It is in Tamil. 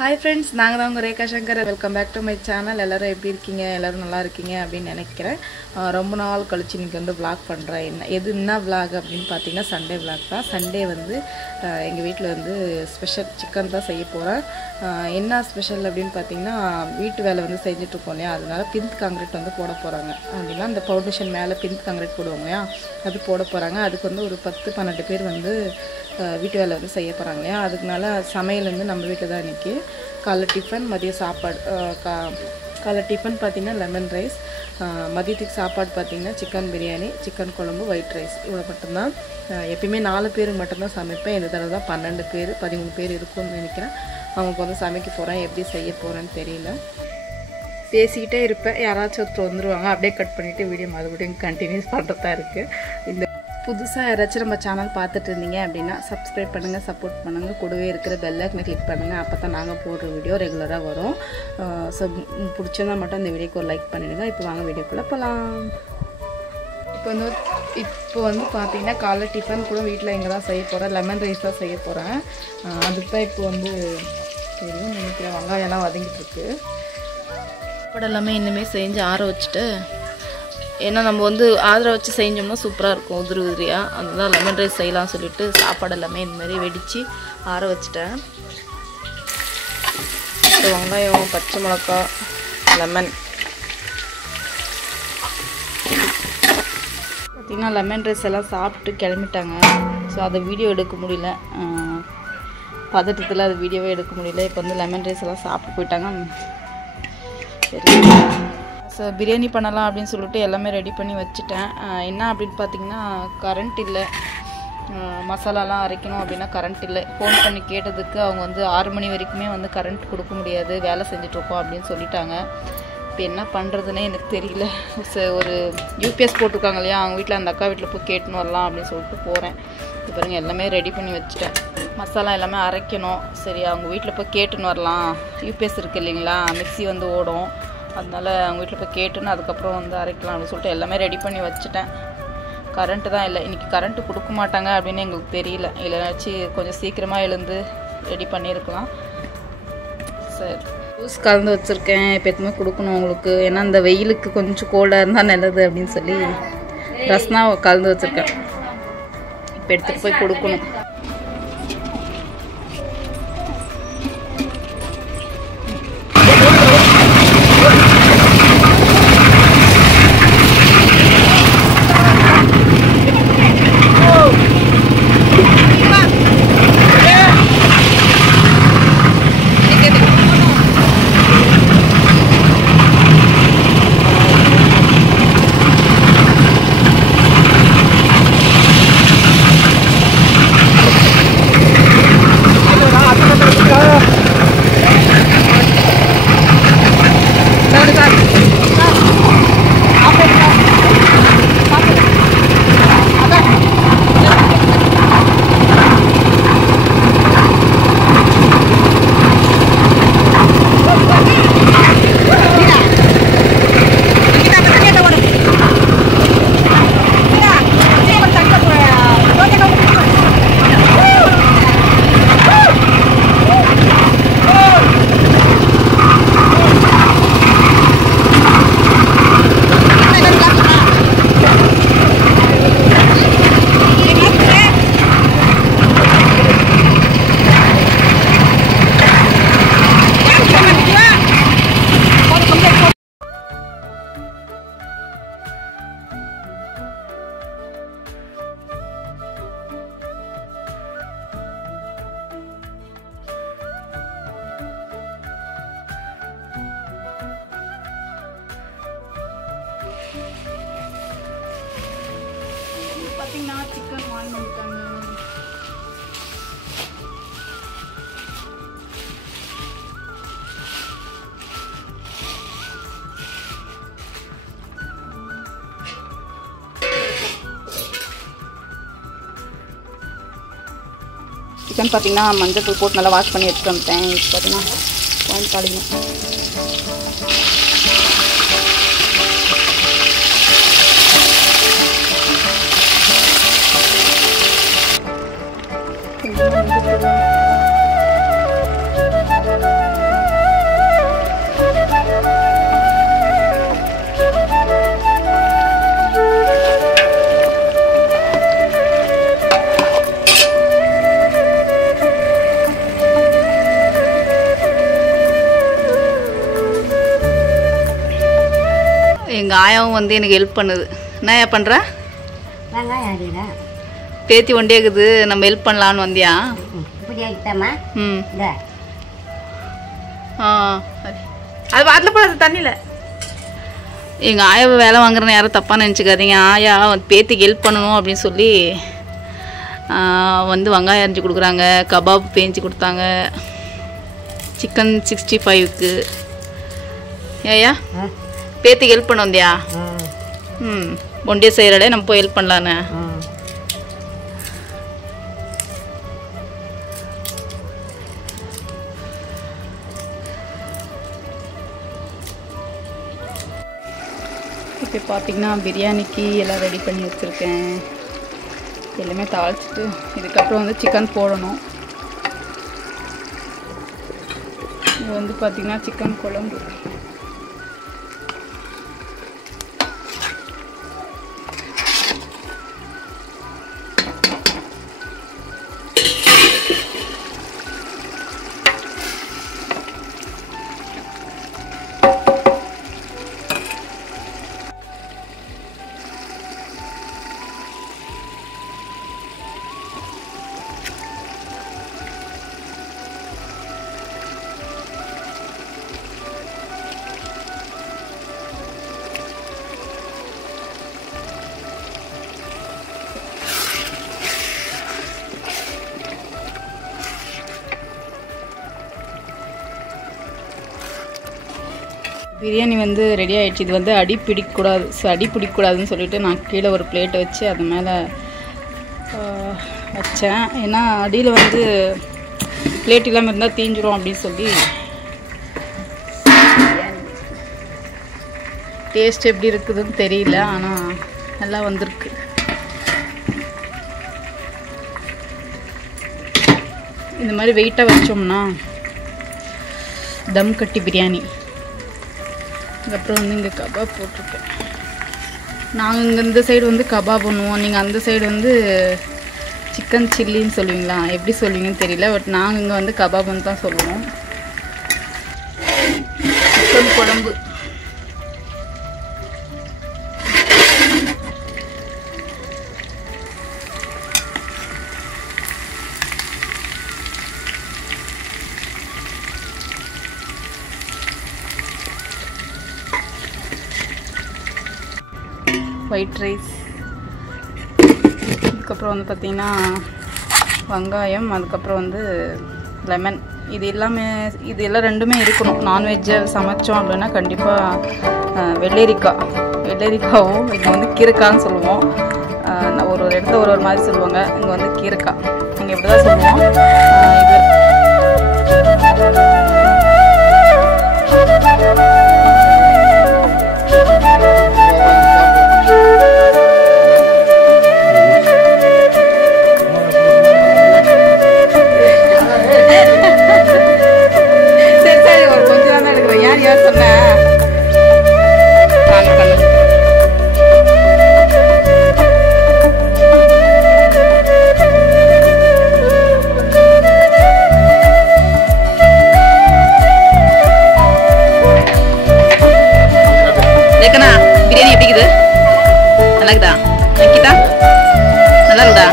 Hi friends, நாங்க தான் உங்க Rekha Shankar. Welcome back to my channel. எல்லாரும் எப்படி இருக்கீங்க? எல்லாரும் நல்லா இருக்கீங்க அப்படின்னு நினைக்கிறேன். ரொம்ப நாள் கழிச்சு இன்னைக்கு வந்து vlog பண்றேன். என்ன vlog அப்படின்னு பார்த்தீங்கன்னா சண்டே vlog தான். சண்டே வந்து எங்க வீட்ல வந்து ஸ்பெஷல் சிக்கன் தான் செய்ய போறேன். என்ன ஸ்பெஷல் அப்படின்னு பார்த்தீங்கன்னா வீட்டு வேலை வந்து செஞ்சுட்டு இருக்கோம் இல்லையா, அதனால பிந்த் காங்கிரீட் வந்து போட போறாங்க. அப்படின்னா அந்த ஃபவுண்டேஷன் மேலே பிந்த் காங்கிரீட் போடுவாங்க இல்லையா, அது போட போறாங்க. அதுக்கு வந்து ஒரு 10-12 பேர் வந்து வீட்டு வேலை வந்து செய்ய போகிறாங்க இல்லையா, அதுக்குனால சமையல் வந்து நம்ம வீட்டில் தான் இன்றைக்கி. காலைல டிஃபன், மதிய சாப்பாடு. காலைல டிஃபன் பார்த்திங்கன்னா லெமன் ரைஸ், மதியத்துக்கு சாப்பாடு பார்த்திங்கன்னா சிக்கன் பிரியாணி, சிக்கன் குழம்பு, ஒயிட் ரைஸ், இவ்வளோ மட்டும்தான். எப்பயுமே 4 பேருக்கு மட்டும்தான் சமைப்பேன். இந்த தடவை தான் 12 பேர் 13 பேர் இருக்கும்னு நினைக்கிறேன். அவங்களுக்கு வந்து சமைக்க போகிறேன். எப்படி செய்ய போகிறேன்னு தெரியல. பேசிக்கிட்டே இருப்பேன், யாராச்சும் ஒருத்தர் வந்துடுவாங்க. அப்படியே கட் பண்ணிவிட்டு வீடியோ மறுபடியும் கண்டினியூஸ் பண்ணுறதா இருக்குது. இந்த புதுசாக யாராச்சும் நம்ம சேனல் பார்த்துட்டு இருந்தீங்க அப்படின்னா சப்ஸ்கிரைப் பண்ணுங்கள், சப்போர்ட் பண்ணுங்கள், கூடவே இருக்கிற பெல் ஐக்கனை கிளிக் பண்ணுங்கள். அப்போ தான் நாங்கள் போடுற வீடியோ ரெகுலராக வரும். ஸோ பிடிச்சிருந்தா மட்டும் இந்த வீடியோக்கு ஒரு லைக் பண்ணிவிடுங்க. இப்போ வாங்க வீடியோக்குள்ளே போகலாம். இப்போ வந்து பார்த்தீங்கன்னா காலைல டிஃபன் கூட வீட்டில் இங்கே தான் செய்ய போகிறேன். லெமன் ரைஸ் தான் செய்ய போகிறேன். அதுக்கு தான் இப்போ வந்து தெரியும் நினைக்கிறேன். வெங்காயம்லாம் வதங்கிட்டுருக்கு. சாப்பாடு எல்லாமே இனிமேல் செஞ்சு ஆற வச்சுட்டு, ஏன்னா நம்ம வந்து ஆற வச்சு செஞ்சோம்னா சூப்பராக இருக்கும் உதிரி உதிரியாக. அதுதான் லெமன் ரைஸ் செய்யலாம் சொல்லிட்டு சாப்பாடு எல்லாமே இந்தமாதிரி வெடித்து ஆற வச்சுட்டேன். இப்போ வெங்காயம், பச்சை மிளகா, லெமன் பார்த்திங்கன்னா லெமன் ரைஸ் எல்லாம் சாப்பிட்டு கிளம்பிட்டாங்க. ஸோ அதை வீடியோ எடுக்க முடியல, பதட்டத்தில் அது வீடியோவே எடுக்க முடியல. இப்போ வந்து லெமன் ரைஸ் எல்லாம் சாப்பிட்டு போயிட்டாங்க. சரி, ஸோ பிரியாணி பண்ணலாம் அப்படின்னு சொல்லிட்டு எல்லாமே ரெடி பண்ணி வச்சுட்டேன். என்ன அப்படின்னு பார்த்தீங்கன்னா கரண்ட் இல்லை. மசாலாலாம் அரைக்கணும் அப்படின்னா கரண்ட் இல்லை. ஃபோன் பண்ணி கேட்டதுக்கு அவங்க வந்து 6 மணி வரைக்குமே வந்து கரண்ட் கொடுக்க முடியாது, வேலை செஞ்சிட்ருக்கோம் அப்படின்னு சொல்லிட்டாங்க. இப்போ என்ன பண்ணுறதுனே எனக்கு தெரியல. ஒரு யூபிஎஸ் போட்டிருக்காங்க இல்லையா, அவங்க வீட்டில் அந்த அக்கா வீட்டில் போய் கேட்டுன்னு வரலாம் அப்படின்னு சொல்லிட்டு போகிறேன். இப்போ பாருங்கள் எல்லாமே ரெடி பண்ணி வச்சுட்டேன். மசாலா எல்லாமே அரைக்கணும். சரி, அவங்க வீட்டில் போய் கேட்டுன்னு வரலாம். யூபிஎஸ் இருக்குது இல்லைங்களா, மிக்ஸி வந்து ஓடும், அதனால் அவங்க வீட்டில் போய் கேட்டுன்னு அதுக்கப்புறம் வந்து அரைக்கலாம் அப்படின்னு சொல்லிட்டு எல்லாமே ரெடி பண்ணி வச்சுட்டேன். கரண்ட்டு தான் இல்லை. இன்றைக்கி கரண்ட்டு கொடுக்க மாட்டாங்க அப்படின்னு எங்களுக்கு தெரியல. இல்லைனாச்சு கொஞ்சம் சீக்கிரமாக எழுந்து ரெடி பண்ணியிருக்கலாம். சரி, ஜூஸ் கலந்து வச்சுருக்கேன். இப்போ எதுவுமே கொடுக்கணும் அவங்களுக்கு. ஏன்னா இந்த வெயிலுக்கு கொஞ்சம் கோல்டாக இருந்தால் நல்லது அப்படின்னு சொல்லி ரஸ்னா கலந்து வச்சுருக்கேன். இப்போ எடுத்துகிட்டு போய் கொடுக்கணும். பார்த்தீங்கன்னா சிக்கன் வாங்கி வந்துட்டாங்க. சிக்கன் பார்த்தீங்கன்னா மஞ்சள் தூள் போட்டு நல்லா வாஷ் பண்ணி எடுத்துட்டு வந்துட்டேன். இப்போ பார்த்தீங்கன்னா வாங்கி தாளிக்கணும். Thank you. எங்கள் ஆயாவும் வந்து எனக்கு ஹெல்ப் பண்ணுது. என்ன பண்ணுற? வெங்காயம் அடிக்கிறேன். பேத்தி ஒண்டியாக்குது, நம்ம ஹெல்ப் பண்ணலான்னு வந்தியா? இப்படி ஆகிட்டாமா? ம். சரி, அது வாட்டில் போடாது தண்ணியில். எங்கள் ஆயாவை வேலை வாங்குறேன்னு யாரும் தப்பாக நினச்சிக்காதீங்க. ஆயா பேத்திக்கு ஹெல்ப் பண்ணணும் அப்படின்னு சொல்லி வந்து வெங்காயம் அரிஞ்சு கொடுக்குறாங்க, கபாப் பேஞ்சு கொடுத்தாங்க, சிக்கன் 65க்கு. ஏயா பேத்திக்கு ஹெல்ப் பண்ண வந்தியா? ம். ஒண்டியே செய்கிறடே, நம்ம போய் ஹெல்ப் பண்ணலான்னு. இப்போ பார்த்திங்கன்னா பிரியாணிக்கு எல்லாம் ரெடி பண்ணி வச்சுருக்கேன். எல்லாமே தாளிச்சிட்டு இதுக்கப்புறம் வந்து சிக்கன் போடணும். இது வந்து பார்த்திங்கன்னா சிக்கன் குழம்பு. பிரியாணி வந்து ரெடி ஆகிடுச்சு. இது வந்து அடி பிடிக்கக்கூடாதுன்னு சொல்லிட்டு நான் கீழே ஒரு பிளேட்டை வச்சு அது மேலே வச்சேன். ஏன்னா அடியில் வந்து பிளேட் இல்லாமல் இருந்தால் தீஞ்சிரும் அப்படின்னு சொல்லி. டேஸ்ட் எப்படி இருக்குதுன்னு தெரியல, ஆனால் நல்லா வந்திருக்கு. இந்த மாதிரி வெயிட்டாக வச்சோம்னா தம் கட்டி பிரியாணி. அதுக்கப்புறம் வந்து இங்கே கபாப் போட்டிருக்கேன். நாங்கள் இங்கே இந்த சைடு வந்து கபாப் பண்ணுவோம், நீங்கள் அந்த சைடு வந்து சிக்கன் சில்லின்னு சொல்லுவீங்களா, எப்படி சொல்லுவீங்கன்னு தெரியல. பட் நாங்கள் இங்கே வந்து கபாப்னு தான் சொல்லுவோம். சிக்கன் குழம்பு. White rice. அதுக்கப்புறம் வந்து பார்த்திங்கன்னா வெங்காயம், அதுக்கப்புறம் வந்து லெமன். இது எல்லாம் ரெண்டுமே இருக்கணும். நான்வெஜ்ஜை சமைச்சோம் அப்படின்னா கண்டிப்பாக வெள்ளரிக்காவும் இங்கே வந்து கீரைக்கான்னு சொல்லுவோம். ஒரு இடத்துல ஒரு மாதிரி சொல்லுவாங்க. இங்கே வந்து கீரைக்காய், இங்கே இப்படி தான் சொல்லுவோம். பிரியாணி எப்படி இருக்குது? நல்லா இருக்குதா? நல்லா இருக்குதா?